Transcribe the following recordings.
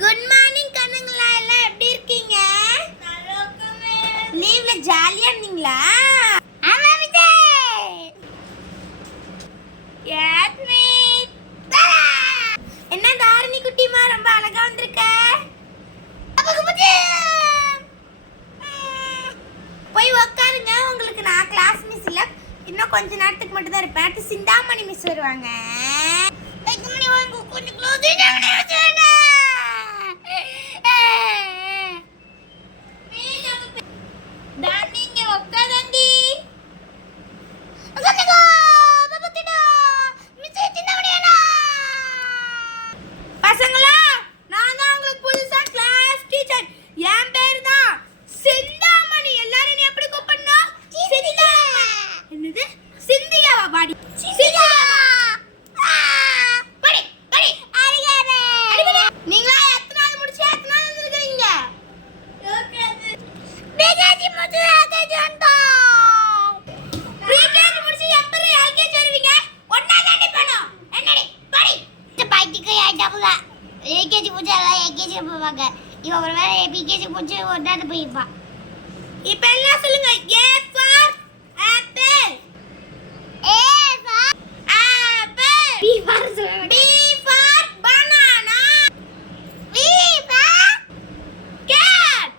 Good morning கண்ணுங்களா, எல்லாம் எப்படி இருக்கீங்க? லீவ்ல ஜாலியா இருந்தீங்களா? ஆமா விஜய். என்ன தாரணி குட்டிமா ரொம்ப அழகா வந்திருக்க. போய் உட்காருங்க, உங்களுக்கு நான் கிளாஸ் மிஸ் இல்ல, இன்னும் கொஞ்ச நேரத்துக்கு மட்டும் தான் இருப்பேன். அடுத்து சிந்தாமணி மிஸ் வருவாங்க. கொஞ்சம் பசங்களா, நான் தான் உங்களுக்கு புதுசா கிளாஸ் டீச்சர். என் பேர் தான் சிந்தாமணி. எல்லாரும் நீ எப்படி கூப்பிடணும்? சிந்தியா. என்னது சிந்தியாவா? பாடி சிந்தியா. படி படி அரியாதே. நீங்களா எத்தனாவது முடிச்சு எத்தனாவது வந்திருக்கீங்க? பிகேஜி முடிச்சு எல்கேஜி வந்துட்டோம். பிகேஜி முடிச்சு எப்படி எல்கேஜி வருவீங்க? ஒண்ணா தாண்டி போணும். என்னடி படி. பைத்திக்கு ஆயிட்டாங்க. எல்கேஜி முடிச்சு எல்லாம் எல்கேஜி போவாங்க. இவ ஒரு வேளை பிகேஜி முடிச்சு ஒண்ணாவது போயிருப்பா. இப்போ எல்லாம் சொல்லுங்க. A for apple. A for apple. B for B for banana. B for cat.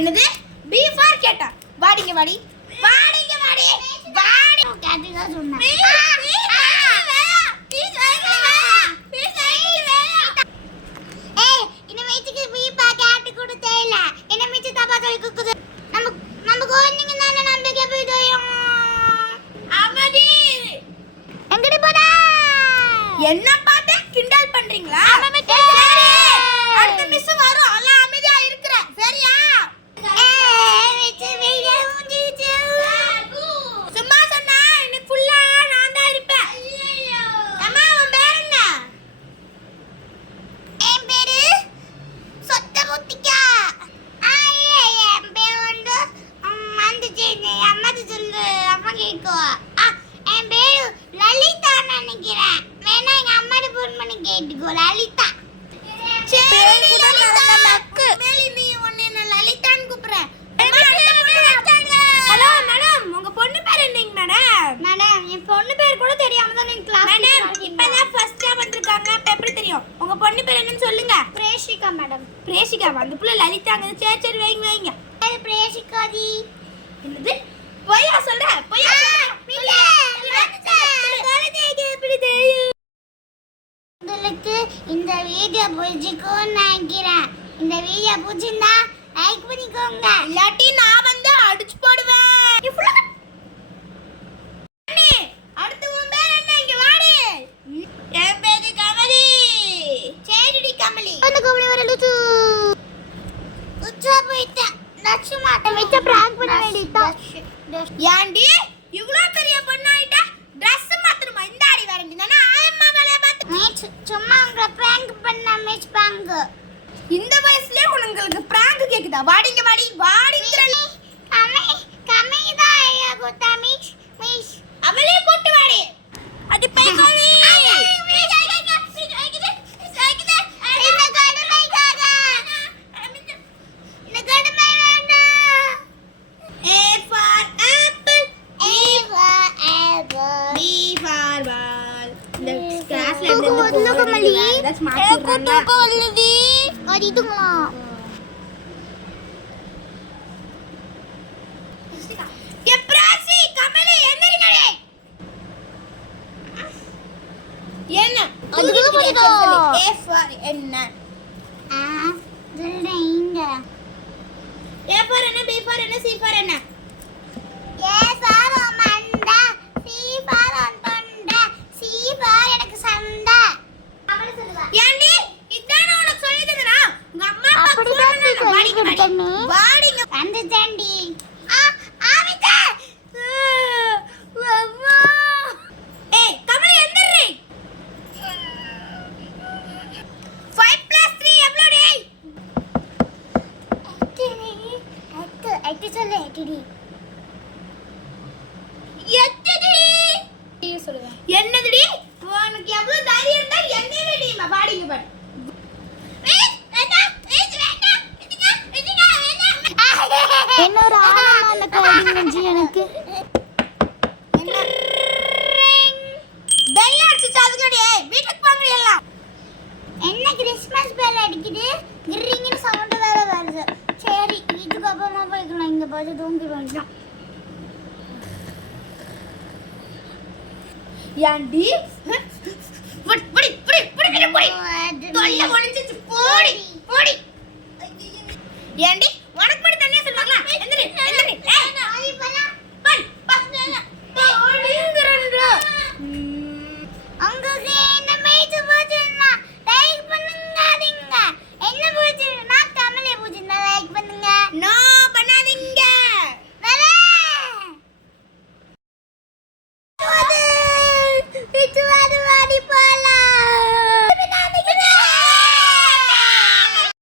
என்னது? பி ஃபார் கேட்டா? வாடிங்க வாடி. வாடிங்க வாடி. வாடி. கேட் தான் சொன்னா. என்ன பாத்து கிண்டல் பண்றீங்களா? அடுத்த மிஸ் வரும், எல்லாம் அமைதியா இருக்கற. சரியா? சும்மா சொன்னா இன்னைக்கு ஃபுல்லா நான் தான் இருப்பேன். அம்மா உன் பேர் என்ன? என் பேரு சொத்தமுத்திகா. என் பேர் வந்து வந்துச்சு. அம்மா சொல்லு, அம்மா கேட்கோ. என் பேரு லலிதா நினைக்கிறேன். வேணா எங்க அம்மாட்ட ஃபோன் பண்ணி கேட்டுக்கோ. லலிதா. சரி லலிதா. மேலி நீ உன்னை நான் லலிதான்னு கூப்பிடுறேன். ஹலோ மேடம், உங்க பொண்ணு பேர் என்னங்க மேடம்? மேடம் என் பொண்ணு பேர் கூட தெரியாம தான் நீங்க கிளாஸ். மேடம் இப்பதான் ஃபர்ஸ்ட் டே வந்திருக்காங்க, அப்ப எப்படி தெரியும்? உங்க பொண்ணு பேர் என்னன்னு சொல்லுங்க. பிரேஷிகா மேடம். பிரேஷிகா? அந்த புள்ள லலிதாங்க. சரி சரி வைங்க வைங்க. அது பிரேஷிகாதி. என்னது? போயா சொல்ற? போயா சொல்ற? உங்களுக்கு இந்த வீடியோ பிடிச்சிருக்கும்னு நினைக்கிறேன். இந்த வீடியோ பிடிச்சிருந்தா லைக் பண்ணிக்கோங்க, இல்லாட்டி நான் வந்து அடிச்சு போடுவேன். அடுத்து உன் பேர் என்ன? இங்க வாடி. என் பேரு கமலி. சரிடி கமலி. அந்த கமலி வர லுச்சு உச்சா போயிட்டா. லட்சுமா வெச்ச பிராங்க் பண்ண வேண்டியதா. ஏண்டி இவ்ளோ பெரிய பொண்ணு ஆயிட்டா? Dress மாத்தணுமா? இந்த ஆடி வரண்டினா ஆயம்மா வேலைய பார்த்து மேட்ச் சும்மா உங்களை பிராங்க் பண்ண மேட்ச் பாங்க. இந்த வயசுலயே உங்களுக்கு பிராங்க் கேக்குதா? வாடிங்க வாடி வாடிங்க. கமே கமேதா ஐயா கோதா மிஸ் மிஸ் அவளே போட்டு வாடி. அடி பை கோவி. என்ன கிறிஸ்மஸ் பெல் அடிக்குது கிரிங்னு சவுண்ட் வேற வருது சரி இதுக்கு அப்புறமா போய்க்கலாம் இங்க பார்த்து தூங்கி போயிடலாம் ஏண்டி புடி புடி புடி புடி புடி தொல்ல ஒளிஞ்சிச்சு போடி போடி ஏண்டி உனக்கு மட்டும் தனியா சொல்லுவாங்களா எந்திரி எந்திரி இப்பதான்